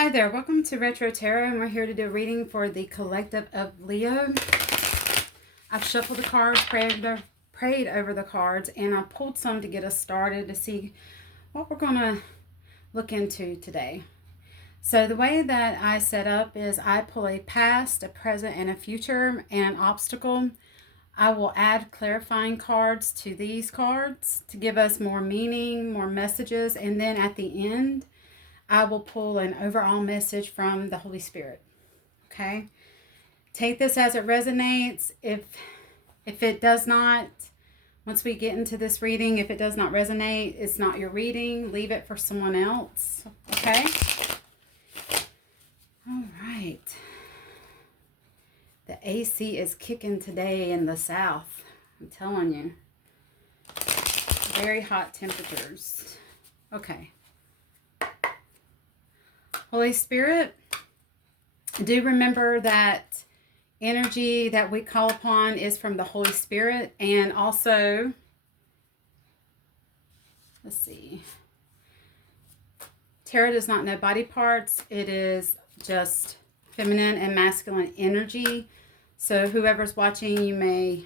Hi there, welcome to Retro Tarot, and we're here to do a reading for the collective of Leo. I've shuffled the cards, prayed over the cards, and I pulled some to get us started to see what we're going to look into today. So the way that I set up is I pull a past, a present, and a future, and an obstacle. I will add clarifying cards to these cards to give us more meaning, more messages, and then at the end, I will pull an overall message from the Holy Spirit. Okay? Take this as it resonates. If it does not, once we get into this reading, if it does not resonate, it's not your reading. Leave it for someone else. Okay? All right. The AC is kicking today in the south. I'm telling you. Very hot temperatures. Okay. Holy Spirit, do remember that energy that we call upon is from the Holy Spirit. And also, let's see. Tarot does not know body parts. It is just feminine and masculine energy. So whoever's watching, you may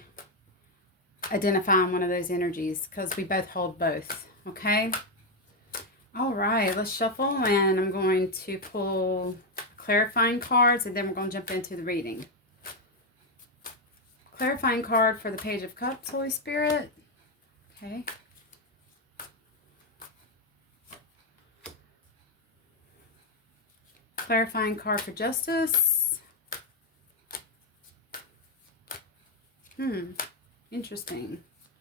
identify on one of those energies because we both hold both. Okay? All right, let's shuffle, and I'm going to pull clarifying cards, and then we're going to jump into the reading. Clarifying card for the Page of Cups, Holy Spirit. Okay. Clarifying card for Justice. Interesting.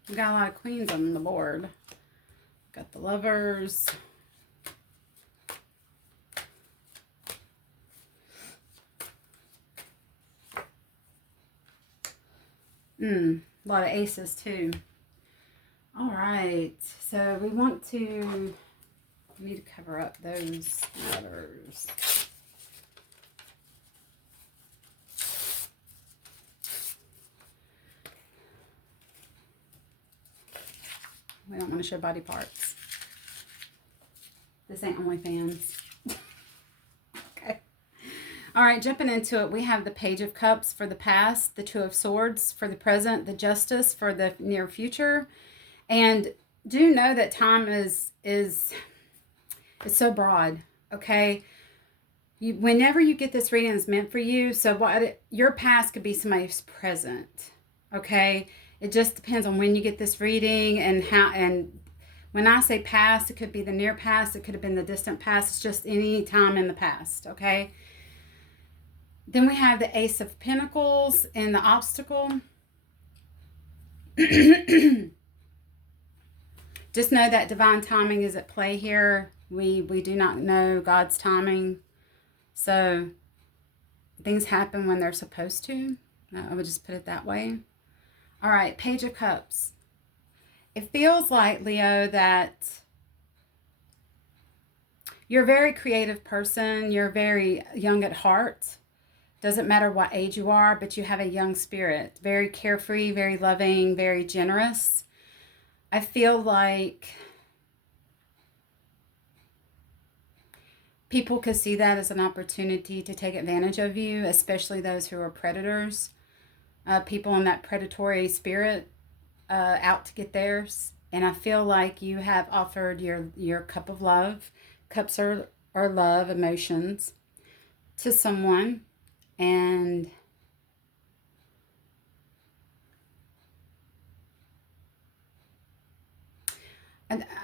We got a lot of queens on the board. Got the Lovers. A lot of aces too. All right, so we need to cover up those letters. We don't want to show body parts. This ain't OnlyFans. Okay. All right, jumping into it, we have the Page of Cups for the past, the Two of Swords for the present, the Justice for the near future. And do know that time is so broad, okay? Whenever you get this reading, it's meant for you. So your past could be somebody's present, okay? It just depends on when you get this reading and how. And when I say past, it could be the near past. It could have been the distant past. It's just any time in the past, okay? Then we have the Ace of Pentacles and the obstacle. Just know that divine timing is at play here. We do not know God's timing. So things happen when they're supposed to. I would just put it that way. All right, Page of Cups. It feels like, Leo, that you're a very creative person. You're very young at heart. Doesn't matter what age you are, but you have a young spirit. Very carefree, very loving, very generous. I feel like people could see that as an opportunity to take advantage of you, especially those who are predators. People in that predatory spirit out to get theirs. And I feel like you have offered your cup of love. Cups are love, emotions, to someone. And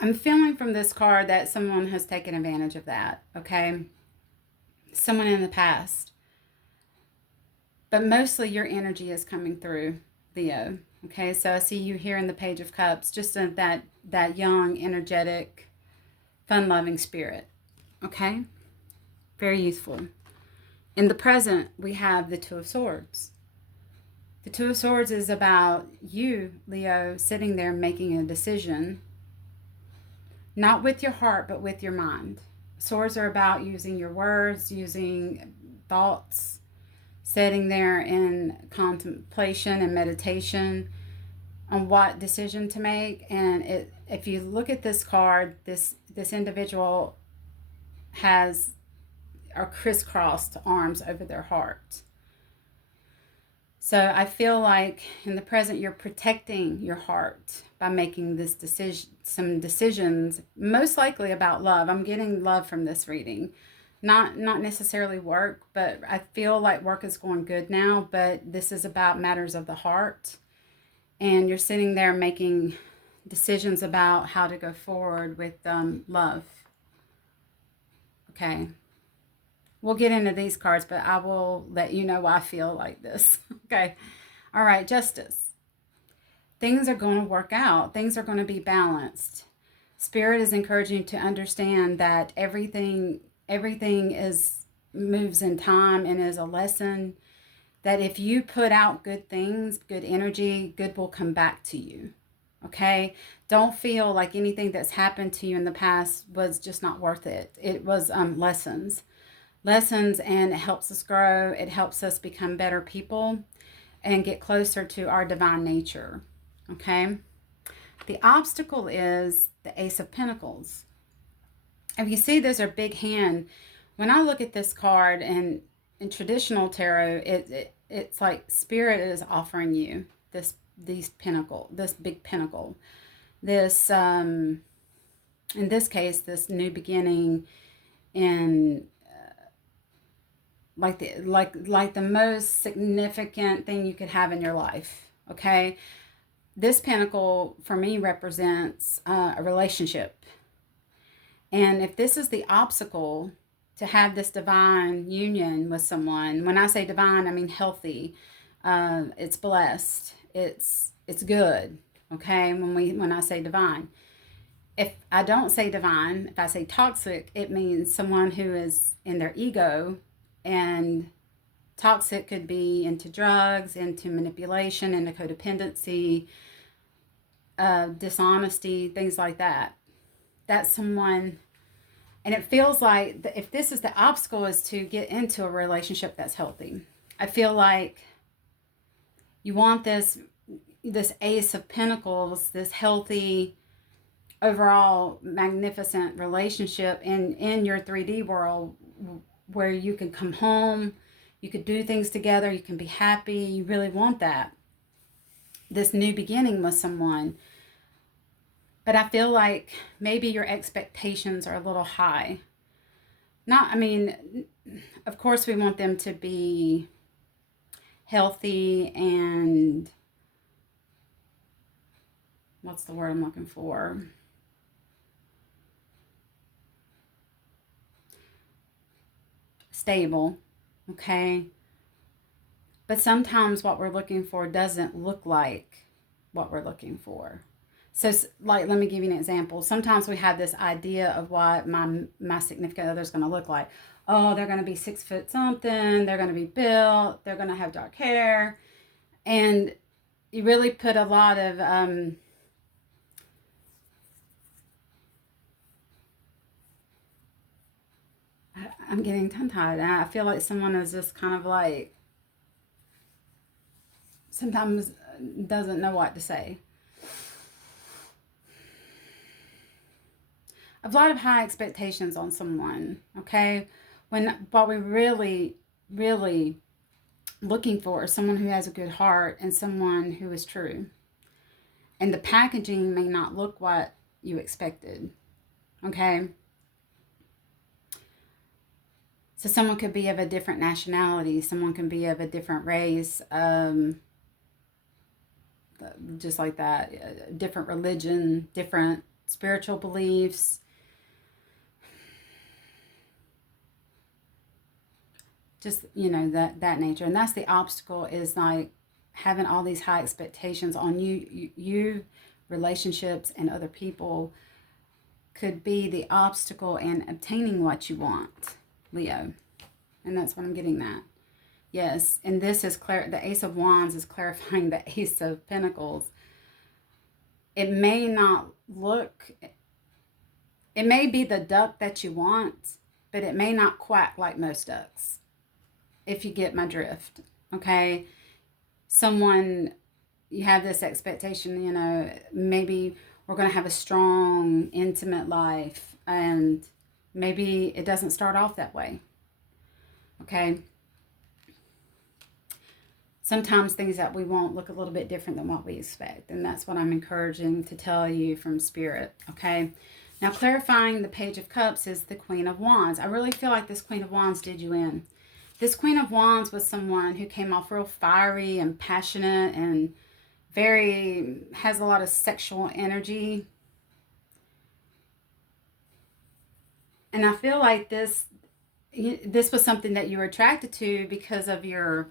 I'm feeling from this card that someone has taken advantage of that, okay? Someone in the past. But mostly your energy is coming through, Leo, okay? So I see you here in the Page of Cups, just in that young, energetic, fun-loving spirit, okay? Very youthful. In the present, we have the Two of Swords. The Two of Swords is about you, Leo, sitting there making a decision, not with your heart, but with your mind. Swords are about using your words, using thoughts, sitting there in contemplation and meditation on what decision to make. And if you look at this card, this individual has are crisscrossed arms over their heart. So I feel like in the present, you're protecting your heart by making some decisions, most likely about love. I'm getting love from this reading, not necessarily work, but I feel like work is going good now. But this is about matters of the heart, and you're sitting there making decisions about how to go forward with love. Okay. We'll get into these cards, but I will let you know why I feel like this. Okay. All right. Justice. Things are going to work out. Things are going to be balanced. Spirit is encouraging you to understand that everything is moves in time and is a lesson. That if you put out good things, good energy, good will come back to you. Okay? Don't feel like anything that's happened to you in the past was just not worth it. It was lessons, and it helps us grow. It helps us become better people and get closer to our divine nature. Okay? The obstacle is the Ace of Pentacles. If you see, there's a big hand. When I look at this card and in traditional tarot, it's like Spirit is offering you this big pinnacle, this in this case, this new beginning in like the most significant thing you could have in your life. Okay, this pinnacle for me represents a relationship, and if this is the obstacle to have this divine union with someone, when I say divine, I mean healthy. It's blessed. It's good. Okay, when I say divine. If I don't say divine, if I say toxic, it means someone who is in their ego. And toxic could be into drugs, into manipulation, into codependency, dishonesty, things like that. That's someone, and it feels like if this is the obstacle, is to get into a relationship that's healthy. I feel like you want this Ace of Pentacles, this healthy, overall magnificent relationship in your 3D world, where you can come home, you could do things together, you can be happy. You really want that. This new beginning with someone. But I feel like maybe your expectations are a little high. Of course we want them to be healthy and what's the word I'm looking for? Stable, okay? But sometimes what we're looking for doesn't look like what we're looking for. So, like, let me give you an example. Sometimes we have this idea of what my significant other is going to look like. Oh, they're going to be 6 foot something. They're going to be built. They're going to have dark hair. And you really put a lot of I'm getting tongue-tied, and I feel like someone is just kind of like sometimes doesn't know what to say. A lot of high expectations on someone, okay? What we really, really looking for is someone who has a good heart and someone who is true. And the packaging may not look what you expected, okay? So someone could be of a different nationality. Someone can be of a different race, just like that. Different religion, different spiritual beliefs. Just, that nature. And that's the obstacle, is like having all these high expectations on you, relationships, and other people could be the obstacle in obtaining what you want, Leo. And that's what I'm getting at. Yes, and this is the Ace of Wands is clarifying the Ace of Pentacles. It may not look, it may be the duck that you want, but it may not quack like most ducks, if you get my drift, okay? You have this expectation, maybe we're going to have a strong, intimate life, and maybe it doesn't start off that way. Okay? Sometimes things that we want look a little bit different than what we expect. And that's what I'm encouraging to tell you from Spirit. Okay? Now, clarifying the Page of Cups is the Queen of Wands. I really feel like this Queen of Wands did you in. This Queen of Wands was someone who came off real fiery and passionate and has a lot of sexual energy. And I feel like this was something that you were attracted to because of your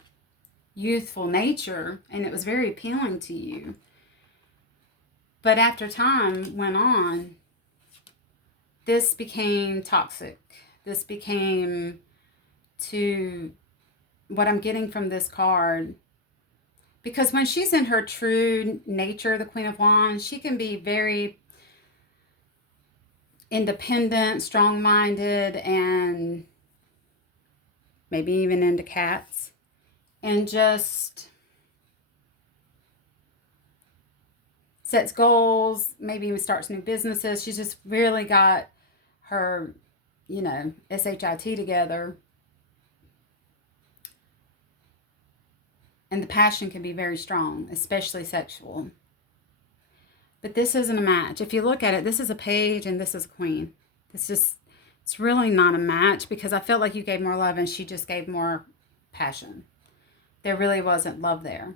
youthful nature, and it was very appealing to you. But after time went on, this became toxic. This became, to what I'm getting from this card, because when she's in her true nature, the Queen of Wands, she can be very independent, strong-minded, and maybe even into cats, and just sets goals, maybe even starts new businesses. She's just really got her, SHIT together. And the passion can be very strong, especially sexual. But this isn't a match. If you look at it, this is a page and this is a queen. It's really not a match, because I felt like you gave more love and she just gave more passion. There really wasn't love there.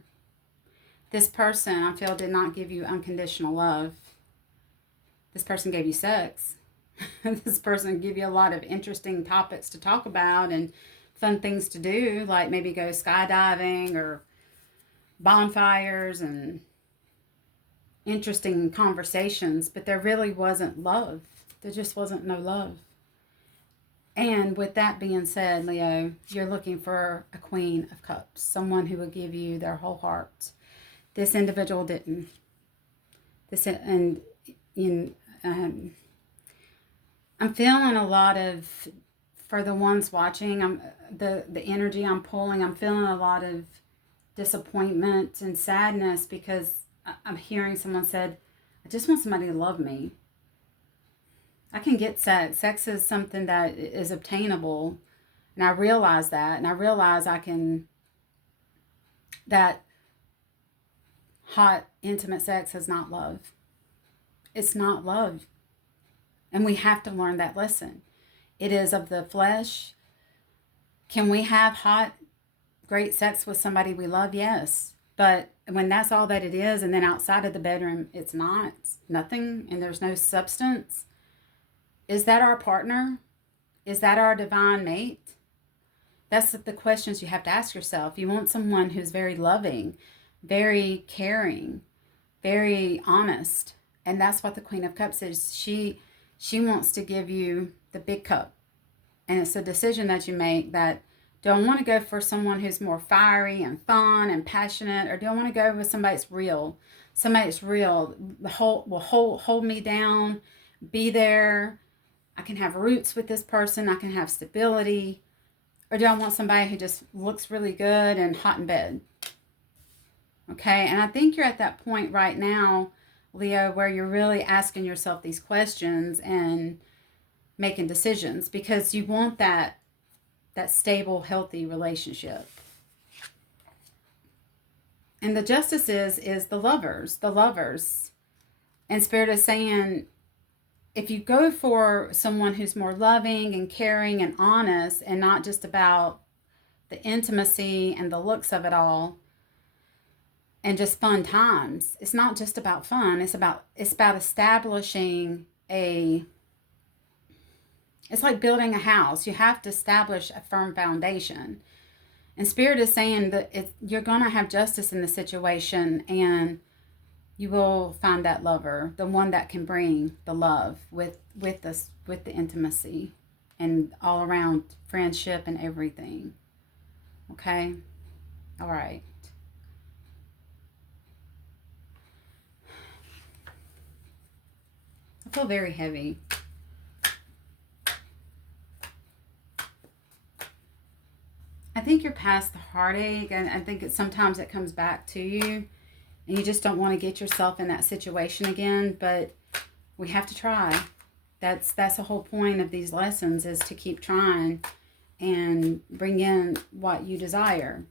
This person, I feel, did not give you unconditional love. This person gave you sex. This person gave you a lot of interesting topics to talk about and fun things to do, like maybe go skydiving or bonfires and interesting conversations, but there really wasn't love. There just wasn't no love. And with that being said, Leo, you're looking for a Queen of Cups, someone who will give you their whole heart. This individual didn't. I'm feeling a lot of, for the ones watching, the energy I'm pulling, I'm feeling a lot of disappointment and sadness, because I'm hearing someone said, I just want somebody to love me. I can get sex. Sex is something that is obtainable. And I realize that. And I realize that hot, intimate sex is not love. It's not love. And we have to learn that lesson. It is of the flesh. Can we have hot, great sex with somebody we love? Yes. But when that's all that it is, and then outside of the bedroom, it's not. It's nothing, and there's no substance. Is that our partner? Is that our divine mate? That's the questions you have to ask yourself. You want someone who's very loving, very caring, very honest. And that's what the Queen of Cups is. She wants to give you the big cup. And it's a decision that you make, that do I want to go for someone who's more fiery and fun and passionate, or do I want to go with somebody that's real? Somebody that's real, will hold me down, be there. I can have roots with this person. I can have stability. Or do I want somebody who just looks really good and hot in bed? Okay, and I think you're at that point right now, Leo, where you're really asking yourself these questions and making decisions, because you want that stable, healthy relationship. And the Justice is the lovers. And Spirit is saying, if you go for someone who's more loving and caring and honest, and not just about the intimacy and the looks of it all and just fun times, it's not just about fun. It's about establishing it's like building a house. You have to establish a firm foundation. And Spirit is saying that you're going to have justice in the situation, and you will find that lover, the one that can bring the love with the intimacy and all around friendship and everything. Okay? All right. I feel very heavy. I think you're past the heartache, and I think sometimes it comes back to you, and you just don't want to get yourself in that situation again, but we have to try. That's the whole point of these lessons, is to keep trying and bring in what you desire.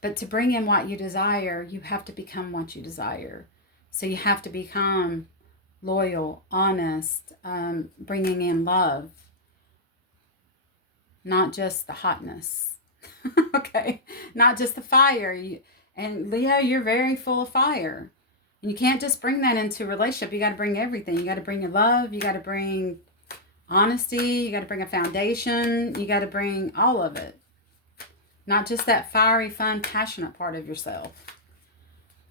But to bring in what you desire, you have to become what you desire. So you have to become loyal, honest, bringing in love, not just the hotness. Okay, not just the fire. And Leo, you're very full of fire. And you can't just bring that into a relationship. You got to bring everything. You got to bring your love. You got to bring honesty. You got to bring a foundation. You got to bring all of it. Not just that fiery, fun, passionate part of yourself.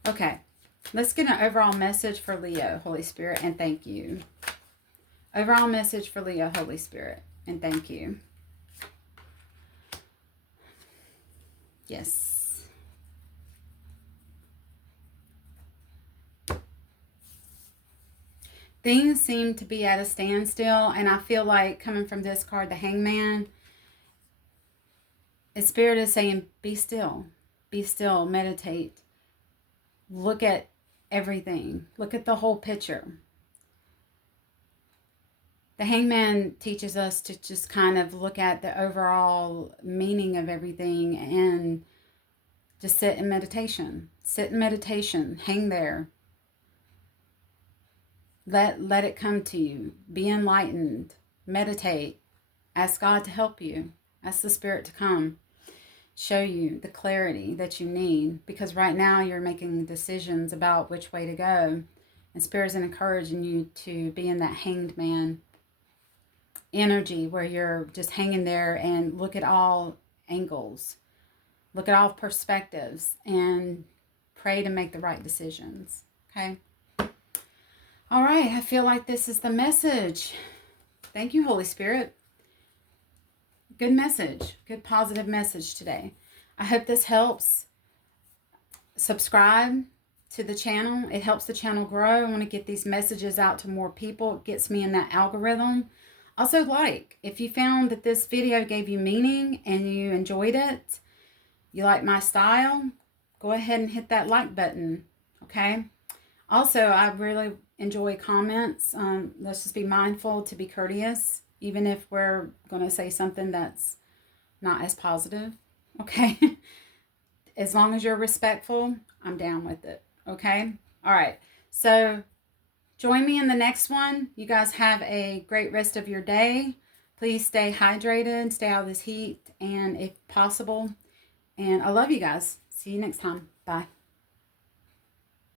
Okay, let's get an overall message for Leo, Holy Spirit, and thank you. Overall message for Leo, Holy Spirit, and thank you. Yes. Things seem to be at a standstill, and I feel like coming from this card, the Hangman, the Spirit is saying, be still, meditate, look at everything, look at the whole picture. The Hangman teaches us to just kind of look at the overall meaning of everything and just sit in meditation. Sit in meditation, hang there. Let it come to you. Be enlightened. Meditate. Ask God to help you. Ask the Spirit to come. Show you the clarity that you need. Because right now you're making decisions about which way to go. And Spirit is encouraging you to be in that hanged man energy where you're just hanging there and look at all angles. Look at all perspectives and pray to make the right decisions. Okay? All right. I feel like this is the message. Thank you, Holy Spirit. Good message. Good positive message today. I hope this helps. Subscribe to the channel. It helps the channel grow. I want to get these messages out to more people. It gets me in that algorithm. Also, if you found that this video gave you meaning and you enjoyed it, you like my style, go ahead and hit that like button, okay? Also, I really enjoy comments. Let's just be mindful to be courteous, even if we're going to say something that's not as positive, okay? As long as you're respectful, I'm down with it, okay? All right, so join me in the next one. You guys have a great rest of your day. Please stay hydrated, stay out of this heat, and if possible. And I love you guys. See you next time. Bye.